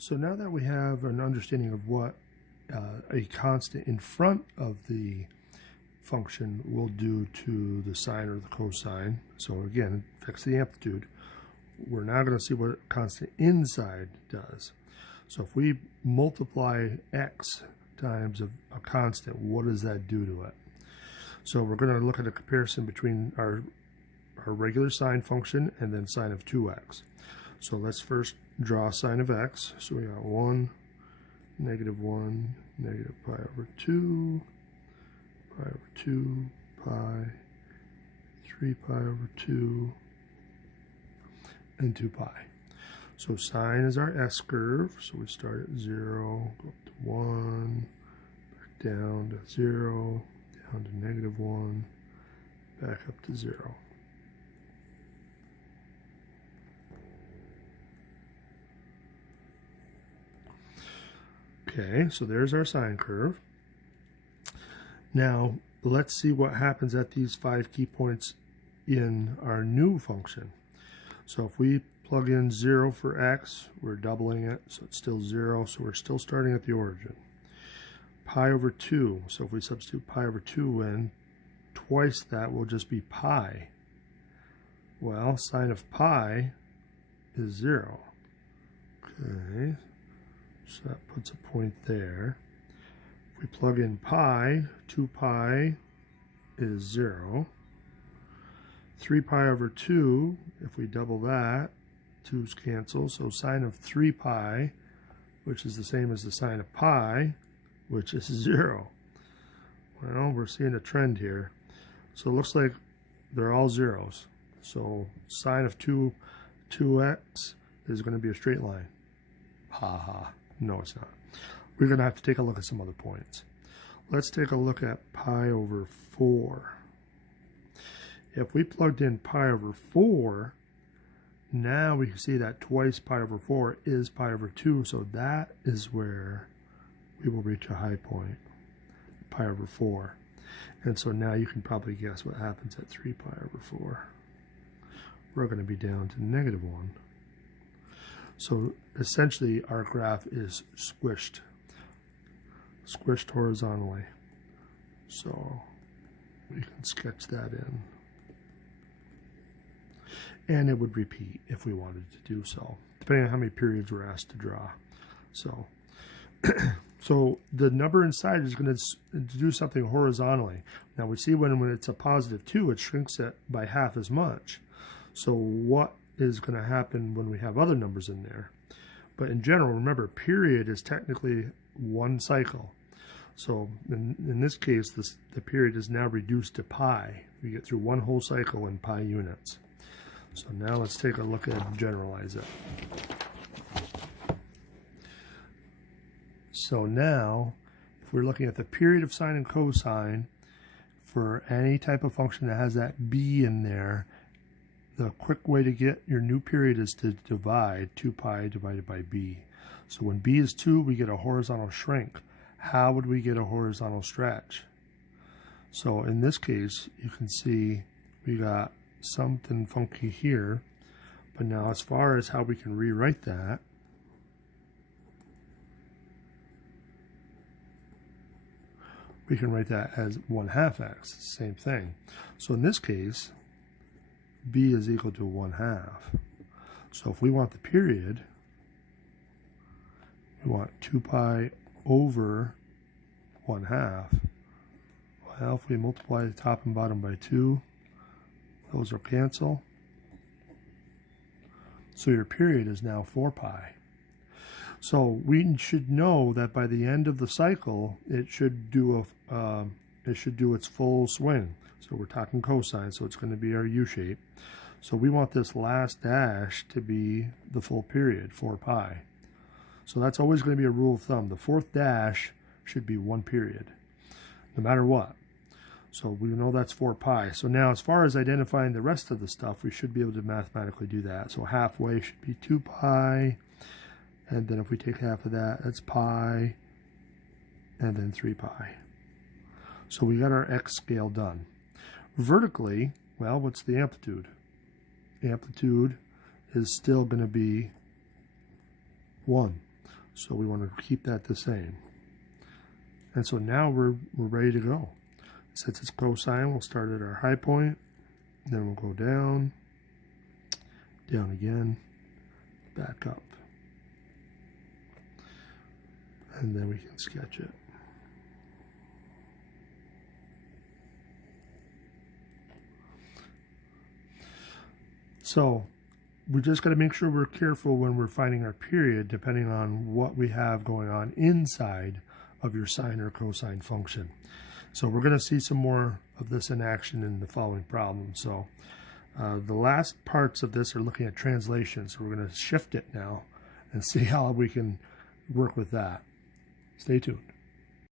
So now that we have an understanding of what a constant in front of the function will do to the sine or the cosine, so again, it affects the amplitude, we're now going to see what a constant inside does. So if we multiply x times a constant, what does that do to it? So we're going to look at a comparison between our regular sine function and then sine of 2x. So let's first draw sine of x. So we got 1, negative pi over 2, pi over 2, pi, 3 pi over 2, and 2 pi. So sine is our S curve. So we start at 0, go up to 1, back down to 0, down to negative 1, back up to 0. Okay, so there's our sine curve. Now, let's see what happens at these 5 key points in our new function. So if we plug in 0 for x, we're doubling it, so it's still 0, so we're still starting at the origin. Pi over 2, so if we substitute pi over 2 in, twice that will just be pi. Well, sine of pi is 0. Okay, so that puts a point there. If we plug in pi, 2 pi is 0. 3 pi over 2, if we double that, 2's cancel, so sine of 3 pi, which is the same as the sine of pi, which is 0. Well, we're seeing a trend here. So it looks like they're all zeros. So sine of 2x is going to be a straight line. Ha ha. No, it's not. We're going to have to take a look at some other points. Let's take a look at pi over 4. If we plugged in pi over 4, now we can see that twice pi over 4 is pi over 2, so that is where we will reach a high point, pi over 4. And so now you can probably guess what happens at 3 pi over 4. We're going to be down to negative 1. So essentially our graph is squished horizontally. So we can sketch that in. And it would repeat if we wanted to do so, depending on how many periods we're asked to draw. So, so the number inside is going to do something horizontally. Now we see when it's a positive 2, it shrinks it by half as much. So what is going to happen when we have other numbers in there? But in general, remember, period is technically one cycle. So in this case, the period is now reduced to pi. We get through one whole cycle in pi units. So now let's take a look and generalize it. So now, if we're looking at the period of sine and cosine for any type of function that has that b in there, the quick way to get your new period is to divide 2 pi divided by b. So when b is 2, we get a horizontal shrink. How would we get a horizontal stretch? So in this case, you can see we got something funky here, but now as far as how we can rewrite that, we can write that as 1/2 x, same thing. So in this case, b is equal to 1/2. So if we want the period, we want 2 pi over 1/2. Well, if we multiply the top and bottom by 2, those will cancel. So your period is now 4 pi. So we should know that by the end of the cycle, it should do its full swing. So we're talking cosine, so it's going to be our U shape. So we want this last dash to be the full period, 4 pi. So that's always going to be a rule of thumb. The fourth dash should be 1 period, no matter what. So we know that's 4 pi. So now as far as identifying the rest of the stuff, we should be able to mathematically do that. So halfway should be 2 pi. And then if we take half of that, that's pi. And then 3 pi. So we got our x scale done. Vertically, well, what's the amplitude? Amplitude is still going to be 1. So we want to keep that the same. And so now we're ready to go. Since it's cosine, we'll start at our high point, then we'll go down, down again, back up. And then we can sketch it. So we just got to make sure we're careful when we're finding our period, depending on what we have going on inside of your sine or cosine function. So we're going to see some more of this in action in the following problem. So the last parts of this are looking at translation. So we're going to shift it now and see how we can work with that. Stay tuned.